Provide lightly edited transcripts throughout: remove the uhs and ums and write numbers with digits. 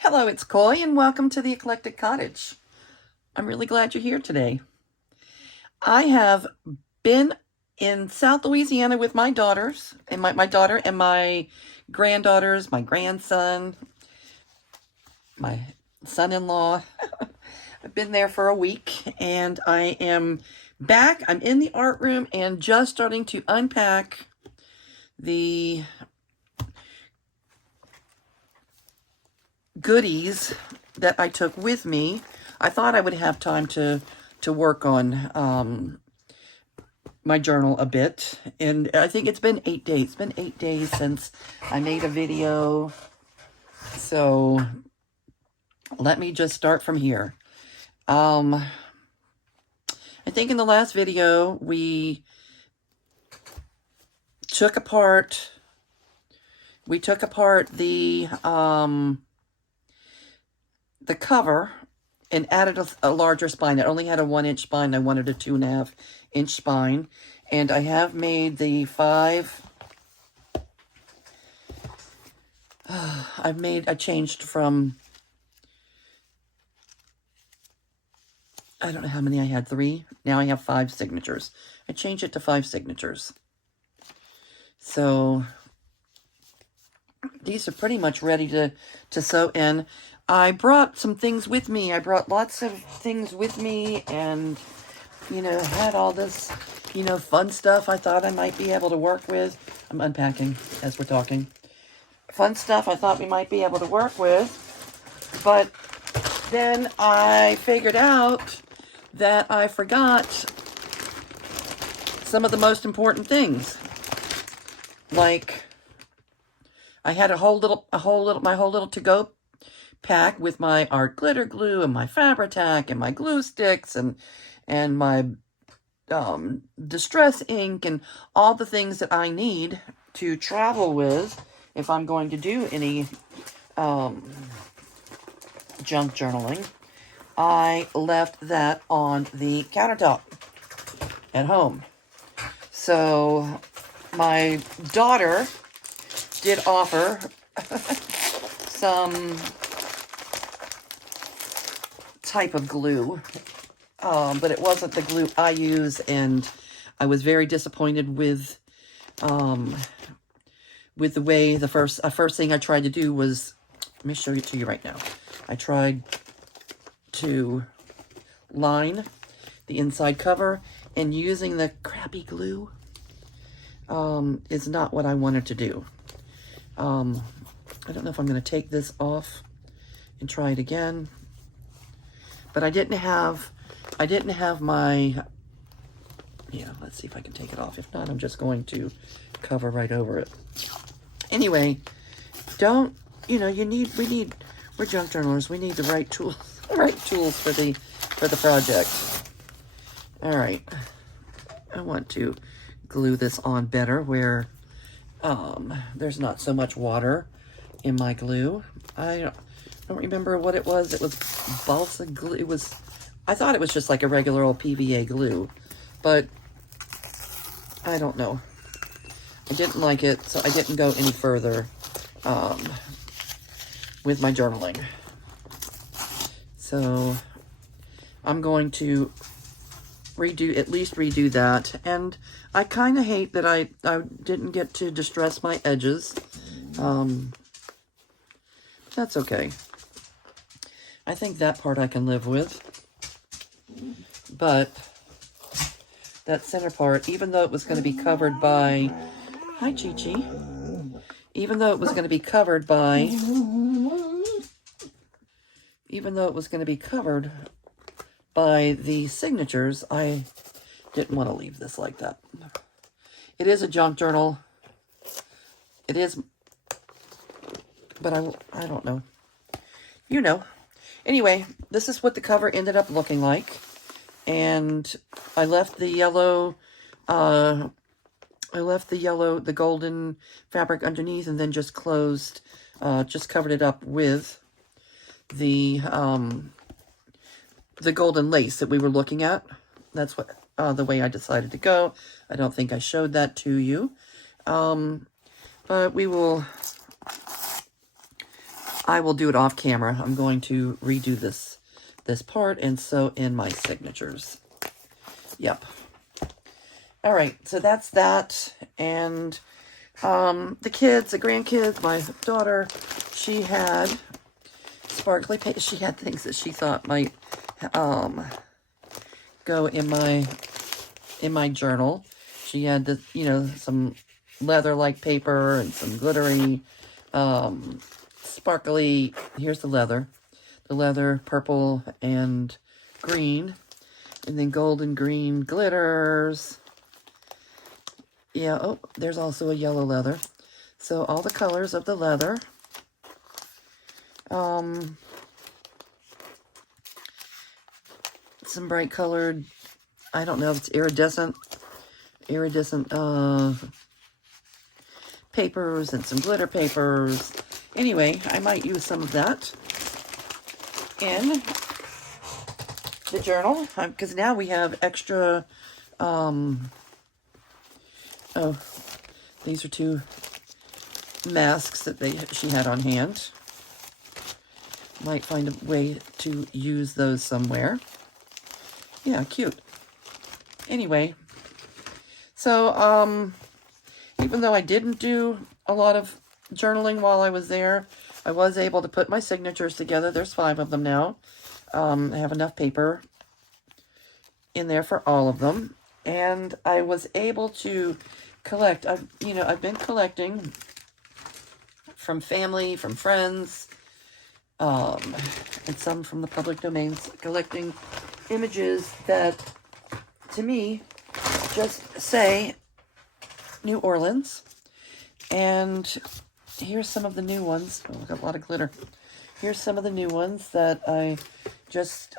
Hello, it's Coy, and welcome to the Eclectic Cottage. I'm really glad you're here today. I have been in South Louisiana with my daughters, and my daughter and my granddaughters, my grandson, my son-in-law. I've been there for a week, and I am back. I'm in the art room and just starting to unpack the goodies that I took with me. I thought I would have time to work on my journal a bit, and I think it's been 8 days. It's been 8 days since I made a video, so let me just start from here. I think in the last video we took apart the cover and added a larger spine. It only had a 1-inch spine. I wanted a 2.5-inch spine. And I have made the 5. I changed from, I don't know how many I had, 3. Now I have 5 signatures. I changed it to 5 signatures. So these are pretty much ready to sew in. I brought some things with me. I brought lots of things with me and, had all this, fun stuff I thought I might be able to work with. I'm unpacking as we're talking. Fun stuff I thought we might be able to work with. But then I figured out that I forgot some of the most important things. Like, I had my whole little to-go pack with my art glitter glue and my Fabri-Tac and my glue sticks and my distress ink and all the things that I need to travel with if I'm going to do any junk journaling. I left that on the countertop at home. So my daughter did offer some type of glue, but it wasn't the glue I use, and I was very disappointed with the way the first thing I tried to do was, let me show it to you right now. I tried to line the inside cover, and using the crappy glue is not what I wanted to do. I don't know if I'm going to take this off and try it again, but I didn't have my, let's see if I can take it off. If not, I'm just going to cover right over it. Anyway, we're junk journalers. We need the right tools, for the project. All right. I want to glue this on better where there's not so much water in my glue. I don't remember what it was. It was balsa glue. I thought it was just like a regular old PVA glue, but I don't know. I didn't like it, so I didn't go any further with my journaling. So I'm going to at least redo that. And I kind of hate that I didn't get to distress my edges. That's okay. I think that part I can live with. But that center part, even though it was going to be covered by, hi Chi-Chi, even though it was going to be covered by the signatures, I didn't want to leave this like that. It is a junk journal. It is, but I don't know. Anyway, this is what the cover ended up looking like. And I left the yellow, the golden fabric underneath, and then just covered it up with the golden lace that we were looking at. That's what the way I decided to go. I don't think I showed that to you. But we will I will do it off camera. I'm going to redo this part and sew in my signatures. Yep. All right, so that's that. And the kids, the grandkids, my daughter, she had sparkly paint. She had things that she thought might go in my journal. She had the, you know, some leather-like paper and some glittery, sparkly. Here's the leather purple and green, and then gold and green glitters. Yeah, oh, there's also a yellow leather. So all the colors of the leather. Some bright colored, I don't know if it's iridescent papers and some glitter papers. Anyway, I might use some of that in the journal, because now we have extra, oh, these are 2 masks that she had on hand. Might find a way to use those somewhere. Yeah, cute. Anyway, so, even though I didn't do a lot of journaling while I was there, I was able to put my signatures together. There's 5 of them now. I have enough paper in there for all of them. And I was able to collect, I've been collecting from family, from friends, and some from the public domains, collecting images that, to me, just say New Orleans. And here's some of the new ones. Oh, I got a lot of glitter. Here's some of the new ones that I just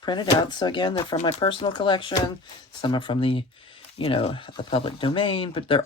printed out. So again, they're from my personal collection. Some are from the, the public domain, but they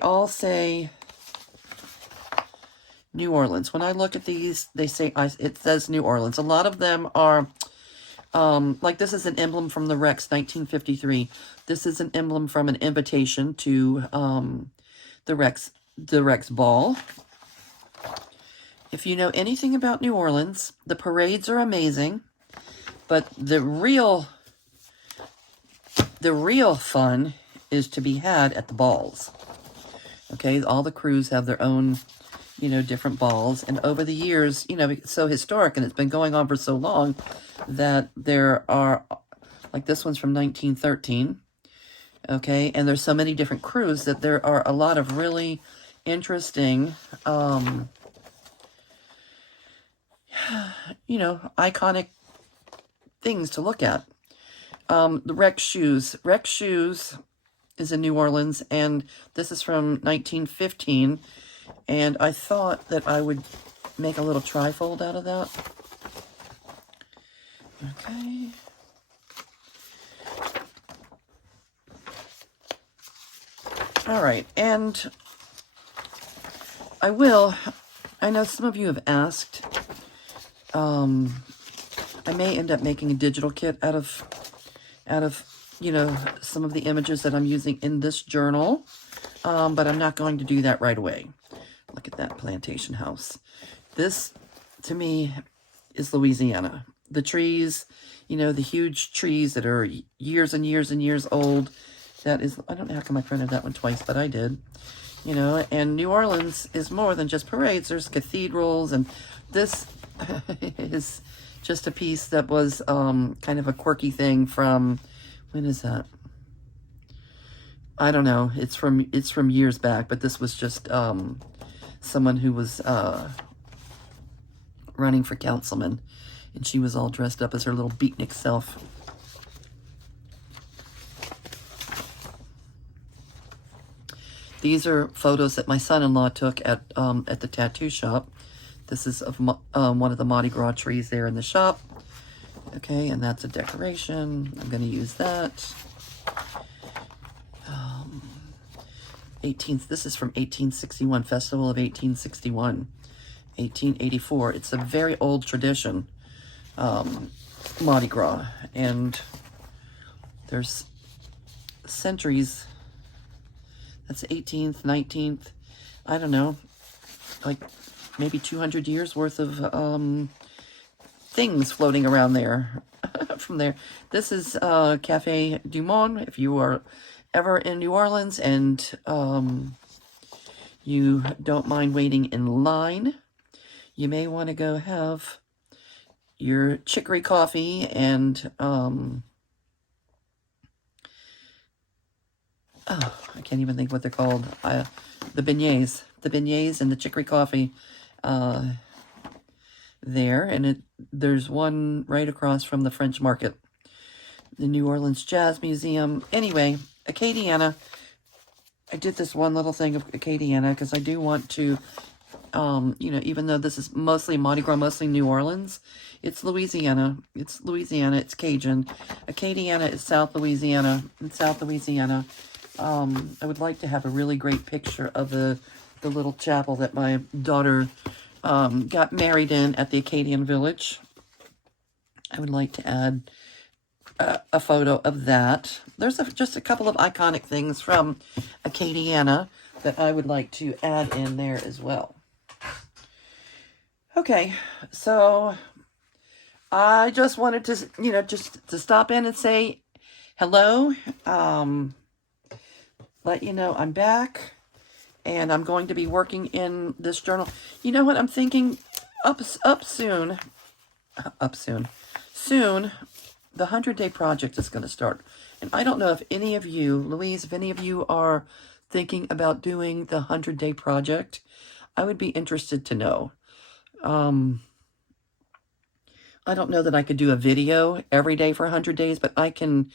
all say New Orleans. When I look at these, they say, it says New Orleans. A lot of them are, like this is an emblem from the Rex 1953. This is an emblem from an invitation to the Rex Ball. If you know anything about New Orleans, the parades are amazing, but the real fun is to be had at the balls. Okay, all the crews have their own, different balls. And over the years, it's so historic and it's been going on for so long that there are, like this one's from 1913. Okay, and there's so many different crews that there are a lot of really interesting, iconic things to look at. The Rex Shoes. Rex Shoes is in New Orleans, and this is from 1915. And I thought that I would make a little trifold out of that. Okay. All right, and I know some of you have asked, I may end up making a digital kit out of, some of the images that I'm using in this journal, but I'm not going to do that right away. Look at that plantation house. This, to me, is Louisiana. The trees, the huge trees that are years and years and years old. That is, I don't know how come I printed that one twice, but I did. And New Orleans is more than just parades. There's cathedrals, and this is just a piece that was kind of a quirky thing from, when is that? I don't know. It's from years back, but this was just someone who was running for councilman, and she was all dressed up as her little beatnik self. These are photos that my son-in-law took at the tattoo shop. This is of one of the Mardi Gras trees there in the shop. Okay, and that's a decoration. I'm going to use that. this is from 1861, Festival of 1861, 1884. It's a very old tradition, Mardi Gras, and there's centuries. That's 18th, 19th, I don't know. like maybe 200 years worth of things floating around there from there. This is Cafe Du Monde. If you are ever in New Orleans and you don't mind waiting in line, you may want to go have your chicory coffee and I can't even think what they're called. The beignets and the chicory coffee there. And there's one right across from the French Market, the New Orleans Jazz Museum. Anyway, Acadiana. I did this one little thing of Acadiana because I do want to, you know, even though this is mostly Mardi Gras, mostly New Orleans, it's Louisiana. It's Louisiana. It's Cajun. Acadiana is South Louisiana. In South Louisiana, I would like to have a really great picture of the little chapel that my daughter got married in at the Acadian Village. I would like to add a photo of that. There's just a couple of iconic things from Acadiana that I would like to add in there as well. Okay, so I just wanted to, you know, just to stop in and say hello. Let you know I'm back, and I'm going to be working in this journal. You know what I'm thinking? Soon, the 100-day project is going to start. And I don't know if any of you, Louise, if any of you are thinking about doing the 100-day project, I would be interested to know. I don't know that I could do a video every day for 100 days, but I can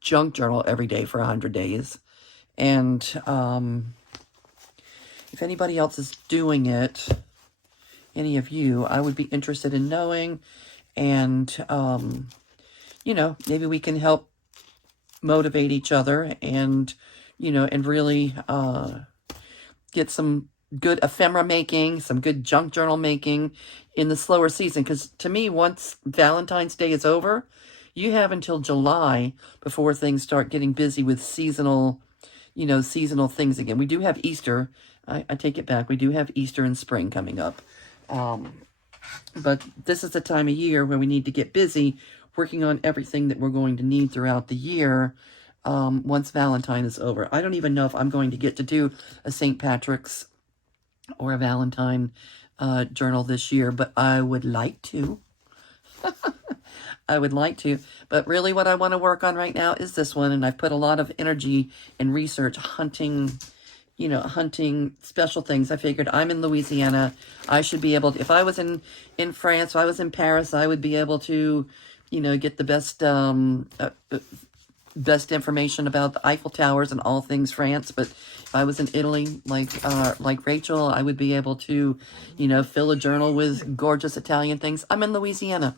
junk journal every day for 100 days. And if anybody else is doing it, any of you, I would be interested in knowing. And, you know, maybe we can help motivate each other and, you know, and really get some good ephemera making, some good junk journal making in the slower season. Because to me, once Valentine's Day is over, you have until July before things start getting busy with seasonal, you know, seasonal things again. We do have Easter. I take it back. We do have Easter and spring coming up. But this is the time of year where we need to get busy working on everything that we're going to need throughout the year once Valentine is over. I don't even know if I'm going to get to do a St. Patrick's or a Valentine journal this year, but I would like to. I would like to. But really what I want to work on right now is this one, and I've put a lot of energy and research hunting, you know, hunting special things. I figured I'm in Louisiana. I should be able to, if I was in France, if I was in Paris, I would be able to, you know, get the best best information about the Eiffel Towers and all things France. But if I was in Italy, like Rachel, I would be able to, you know, fill a journal with gorgeous Italian things. I'm in Louisiana.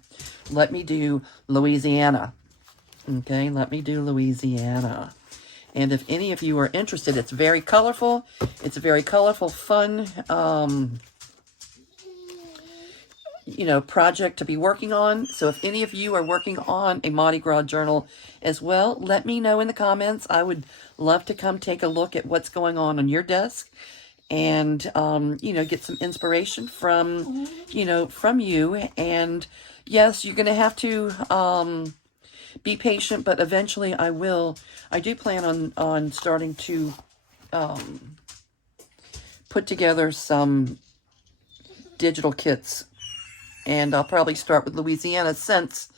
Let me do Louisiana. Okay, let me do Louisiana. And if any of you are interested, it's very colorful. It's a very colorful, fun, you know, project to be working on. So if any of you are working on a Mardi Gras journal as well, let me know in the comments. I would love to come take a look at what's going on your desk and, you know, get some inspiration from, you know, from you. And yes, you're going to have to, be patient, but eventually I will. I do plan on starting to put together some digital kits, and I'll probably start with Louisiana since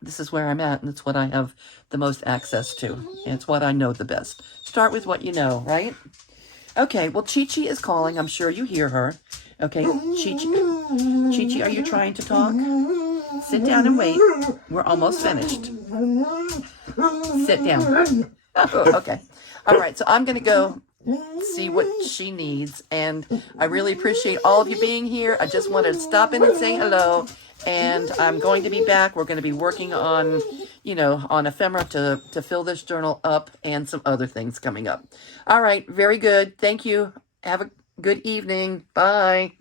this is where I'm at, and it's what I have the most access to, and it's what I know the best. Start with what you know, right? Okay, well, Chi-Chi is calling. I'm sure you hear her. Okay, Chi-Chi, are you trying to talk? Sit down and wait. We're almost finished. Sit down. Oh, okay. All right, so I'm going to go see what she needs. And I really appreciate all of you being here. I just wanted to stop in and say hello. And I'm going to be back. We're going to be working on, you know, on ephemera to fill this journal up and some other things coming up. All right, very good. Thank you. Have a good evening. Bye.